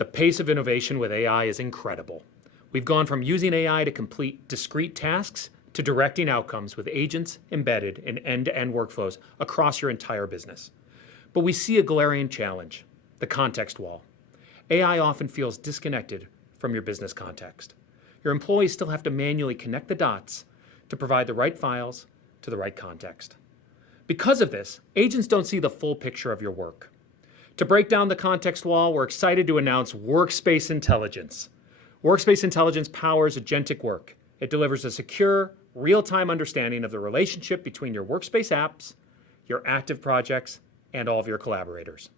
The pace of innovation with AI is incredible. We've gone from using AI to complete discrete tasks to directing outcomes with agents embedded in end-to-end workflows across your entire business. But we see a glaring challenge, the context wall. AI often feels disconnected from your business context. Your employees still have to manually connect the dots to provide the right files to the right context. Because of this, agents don't see the full picture of your work. To break down the context wall, we're excited to announce Workspace Intelligence. Workspace Intelligence powers agentic work. It delivers a secure, real-time understanding of the relationship between your workspace apps, your active projects, and all of your collaborators.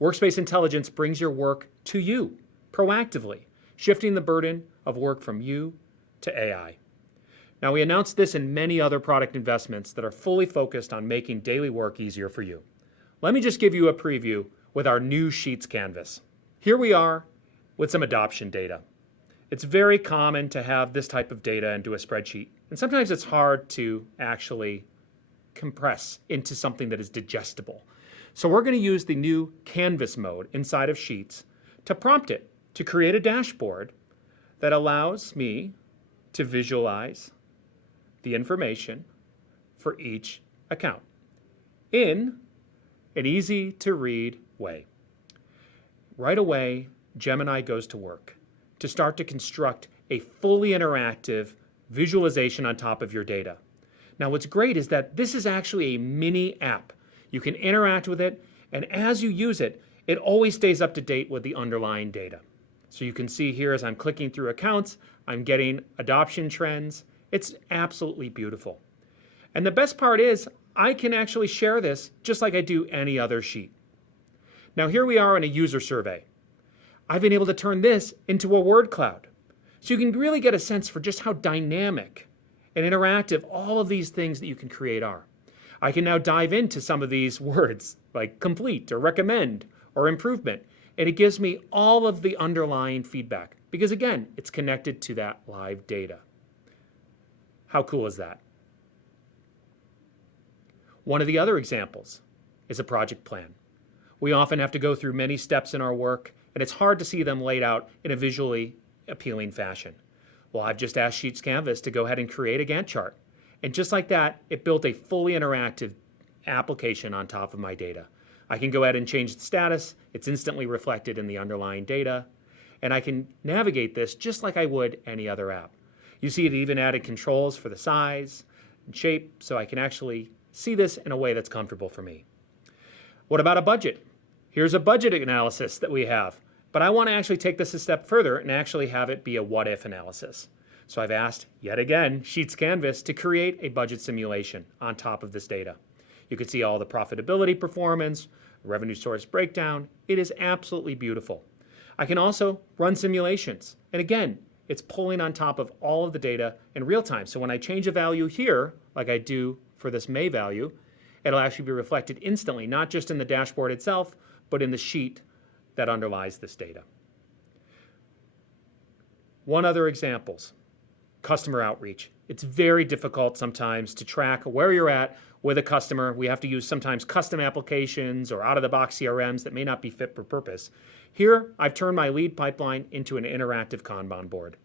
Workspace Intelligence brings your work to you proactively, shifting the burden of work from you to AI. Now, we announced this in many other product investments that are fully focused on making daily work easier for you. Let me just give you a preview with our new Sheets canvas. Here we are with some adoption data. It's very common to have this type of data into a spreadsheet, and sometimes it's hard to actually compress into something that is digestible. So we're going to use the new Canvas mode inside of Sheets to prompt it to create a dashboard that allows me to visualize the information for each account in an easy-to-read way. Right away, Gemini goes to work to start to construct a fully interactive visualization on top of your data. Now, what's great is that this is actually a mini app. You can interact with it, and as you use it, it always stays up to date with the underlying data. So you can see here as I'm clicking through accounts, I'm getting adoption trends. It's absolutely beautiful. And the best part is I can actually share this just like I do any other sheet. Now here we are in a user survey. I've been able to turn this into a word cloud. So you can really get a sense for just how dynamic and interactive all of these things that you can create are. I can now dive into some of these words like complete or recommend or improvement, and it gives me all of the underlying feedback because again, it's connected to that live data. How cool is that? One of the other examples is a project plan. We often have to go through many steps in our work, and it's hard to see them laid out in a visually appealing fashion. Well, I've just asked Sheets Canvas to go ahead and create a Gantt chart. And just like that, it built a fully interactive application on top of my data. I can go ahead and change the status. It's instantly reflected in the underlying data. And I can navigate this just like I would any other app. You see it even added controls for the size and shape, so I can actually see this in a way that's comfortable for me. What about a budget? Here's a budget analysis that we have, but I want to actually take this a step further and actually have it be a what-if analysis. So I've asked, yet again, Sheets Canvas to create a budget simulation on top of this data. You can see all the profitability performance, revenue source breakdown. It is absolutely beautiful. I can also run simulations. And again, it's pulling on top of all of the data in real time. So when I change a value here, like I do for this May value, it'll actually be reflected instantly, not just in the dashboard itself, but in the sheet that underlies this data. One other examples, customer outreach. It's very difficult sometimes to track where you're at with a customer. We have to use sometimes custom applications or out-of-the-box CRMs that may not be fit for purpose. Here, I've turned my lead pipeline into an interactive Kanban board.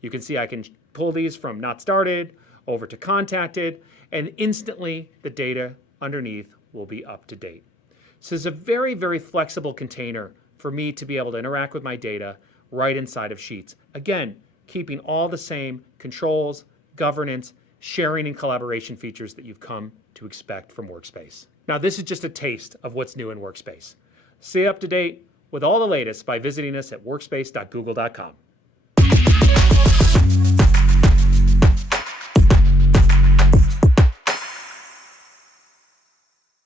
You can see I can pull these from not started over to contacted, and instantly the data underneath will be up to date. So it's a very, very flexible container for me to be able to interact with my data right inside of Sheets. Again, keeping all the same controls, governance, sharing and collaboration features that you've come to expect from Workspace. Now, this is just a taste of what's new in Workspace. Stay up to date with all the latest by visiting us at workspace.google.com.